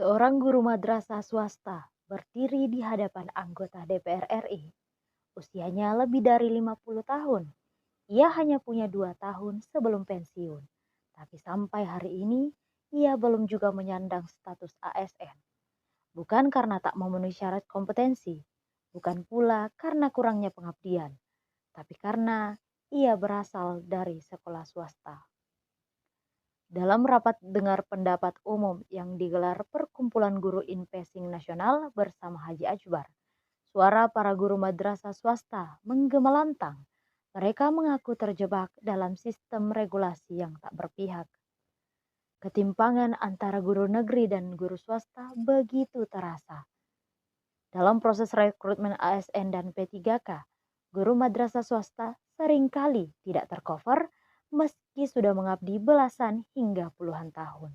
Seorang guru madrasah swasta berdiri di hadapan anggota DPR RI. Usianya lebih dari 50 tahun. Ia hanya punya 2 tahun sebelum pensiun. Tapi sampai hari ini, ia belum juga menyandang status ASN. Bukan karena tak memenuhi syarat kompetensi, bukan pula karena kurangnya pengabdian, tapi karena ia berasal dari sekolah swasta. Dalam rapat dengar pendapat umum yang digelar Perkumpulan Guru Investing Nasional bersama Haji Akbar, suara para guru madrasah swasta menggema lantang. Mereka mengaku terjebak dalam sistem regulasi yang tak berpihak. Ketimpangan antara guru negeri dan guru swasta begitu terasa. Dalam proses rekrutmen ASN dan P3K, guru madrasah swasta seringkali tidak tercover meski sudah mengabdi belasan hingga puluhan tahun.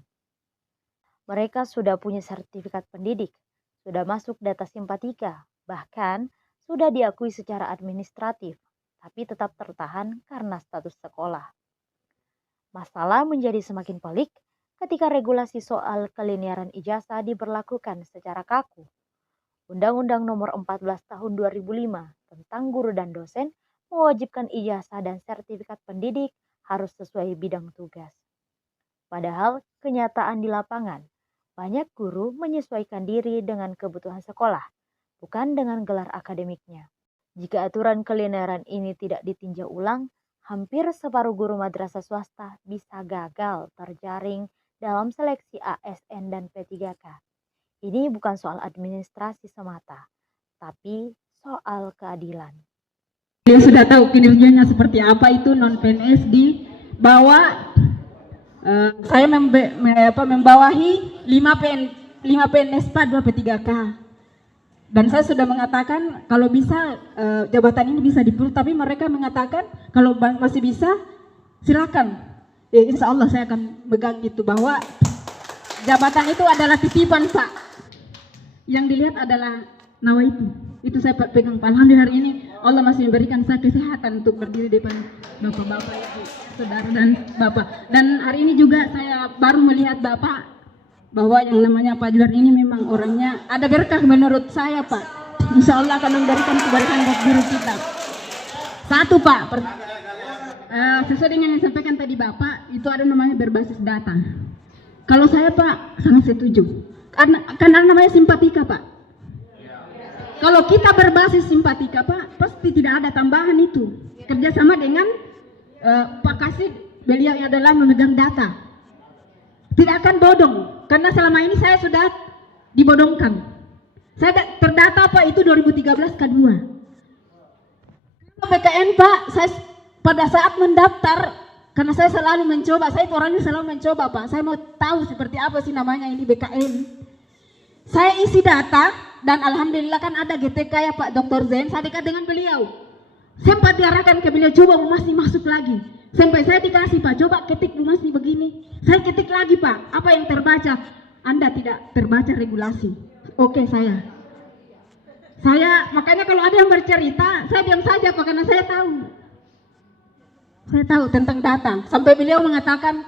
Mereka sudah punya sertifikat pendidik, sudah masuk data simpatika, bahkan sudah diakui secara administratif, tapi tetap tertahan karena status sekolah. Masalah menjadi semakin pelik ketika regulasi soal kelinearan ijazah diberlakukan secara kaku. Undang-Undang Nomor 14 Tahun 2005 tentang guru dan dosen mewajibkan ijazah dan sertifikat pendidik harus sesuai bidang tugas. Padahal kenyataan di lapangan, banyak guru menyesuaikan diri dengan kebutuhan sekolah, bukan dengan gelar akademiknya. Jika aturan kelinearan ini tidak ditinjau ulang, hampir separuh guru madrasah swasta bisa gagal terjaring dalam seleksi ASN dan P3K. Ini bukan soal administrasi semata, tapi soal keadilan. Beliau sudah tahu kinerjanya seperti apa itu non-PNS di bawah saya membawahi 5 PNS Pak 2 P3K. Dan saya sudah mengatakan kalau bisa jabatan ini bisa dipilih, tapi mereka mengatakan kalau masih bisa silakan. Insya Allah saya akan pegang gitu bahwa jabatan itu adalah titipan Pak. Yang dilihat adalah nawa itu saya pegang. Alhamdulillah hari ini Allah masih memberikan saya kesehatan untuk berdiri di depan bapak-bapak, ibu, saudara dan bapak. Dan hari ini juga saya baru melihat bapak bahwa yang namanya Pak Juar ini memang orangnya ada berkah menurut saya Pak. Insya Allah akan memberikan keberkahan buat guru kita. Satu Pak, sesuai dengan yang disampaikan tadi bapak, itu ada namanya berbasis data. Kalau saya Pak sangat setuju, karena namanya simpatika Pak. Kalau kita berbasis simpatika Pak, pasti tidak ada tambahan itu. Kerjasama dengan Pak Kasih, beliau adalah memegang data. Tidak akan bodong, karena selama ini saya sudah dibodongkan. Saya terdata Pak itu 2013 K2. PKN Pak, saya pada saat mendaftar, karena saya selalu mencoba, saya orangnya selalu mencoba Pak. Saya mau tahu seperti apa sih namanya ini BKN. Saya isi data, dan alhamdulillah kan ada GTK ya Pak Dr. Zain, saya dekat dengan beliau. Sempat diarahkan ke beliau, coba Bu Masni masuk lagi. Sampai saya dikasih Pak, coba ketik Bu Masni begini. Saya ketik lagi Pak, apa yang terbaca? Anda tidak terbaca regulasi. Oke saya makanya kalau ada yang bercerita, saya diam saja Pak, karena saya tahu. Saya tahu tentang data. Sampai beliau mengatakan,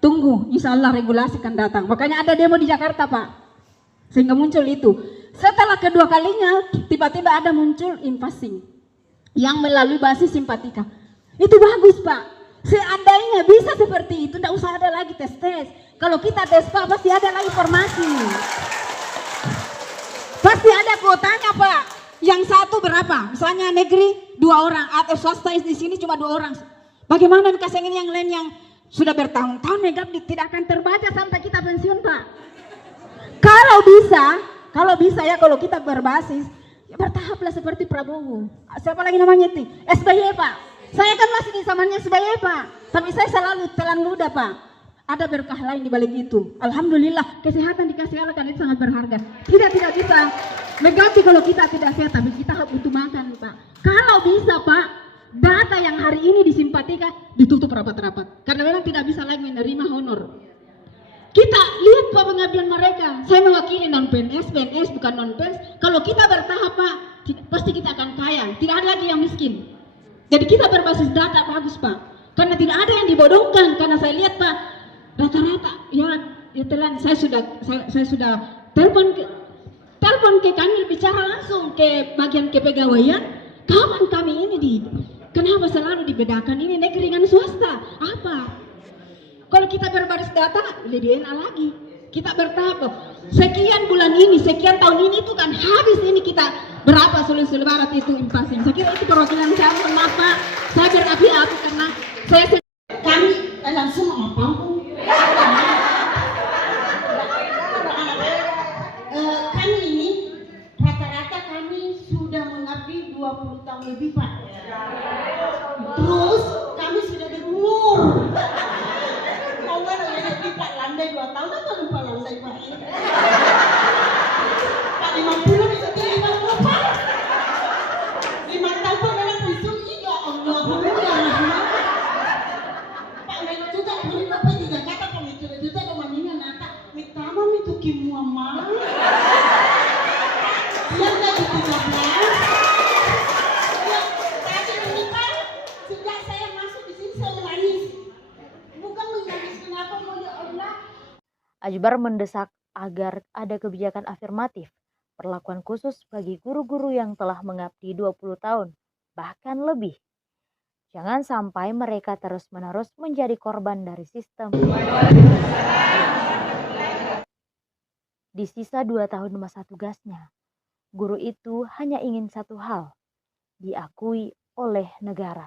tunggu, insya Allah regulasi akan datang. Makanya ada demo di Jakarta Pak, sehingga muncul itu. Setelah kedua kalinya, tiba-tiba ada muncul investing yang melalui basis simpatika. Itu bagus Pak. Seandainya bisa seperti itu, tidak usah ada lagi tes-tes. Kalau kita tes Pak, pasti ada lagi formasi. Pasti ada kuotanya Pak. Yang satu berapa? Misalnya negeri 2 orang, atau swasta di sini cuma 2 orang. Bagaimana kasengin yang lain yang sudah bertahun-tahun mengabdi tidak akan terbaca sampai kita pensiun Pak. Kalau bisa ya, kalau kita berbasis ya bertahaplah seperti Prabowo. Siapa lagi namanya itu? SBY Pak. Saya kan masih di zamannya SBY Pak. Tapi saya selalu telan ludah Pak. Ada berkah lain di balik itu. Alhamdulillah kesehatan dikasih Allah, kan itu sangat berharga. Tidak bisa mengganti kalau kita tidak sehat, tapi kita butuh makan Pak. Kalau bisa Pak, data yang hari ini disimpatika ditutup rapat-rapat. Karena memang tidak bisa lagi menerima honor. Kita lihat Pak pengabdian mereka. Saya mewakili non-PNS, PNS bukan non-PNS. Kalau kita bertahap Pak, pasti kita akan kaya. Tidak ada lagi yang miskin. Jadi kita berbasis data bagus Pak. Karena tidak ada yang dibodohkan. Karena saya lihat Pak, rata-rata ya telan. Saya sudah telepon ke kami, bicara langsung ke bagian kepegawaian, kawan kami ini kenapa selalu dibedakan ini negeri dengan swasta? Apa? Kalau kita berbaris data lebih enak lagi. Kita bertahap, sekian bulan ini, sekian tahun ini itu kan habis ini kita berapa Sulawesi Barat itu impasing. Saya kira itu perwakilan saya, mohon maaf Pak, saya berapi-api karena kami langsung apa? Kami ini rata-rata kami sudah mengabdi 20 tahun lebih Pak. Terus kami sudah berumur. Mau nggak lebih Pak landai 2 tahun atau lupa landai Pak? Pak 50 bisa jadi 50 Pak. 5 tahun Pak dalam visum iya Allah ya. Pak Melo juga boleh Bapak juga kata kami juga kemaninya nata mitama mitu kimua dia jadi 13. Ya, tadi ini Pak, sejak saya masuk di sini saya menangis. Bukan menangis kenapa mau ya Allah. Ajbar mendesak agar ada kebijakan afirmatif, perlakuan khusus bagi guru-guru yang telah mengabdi 20 tahun, bahkan lebih. Jangan sampai mereka terus-menerus menjadi korban dari sistem. Di sisa 2 tahun masa tugasnya, guru itu hanya ingin satu hal, diakui oleh negara.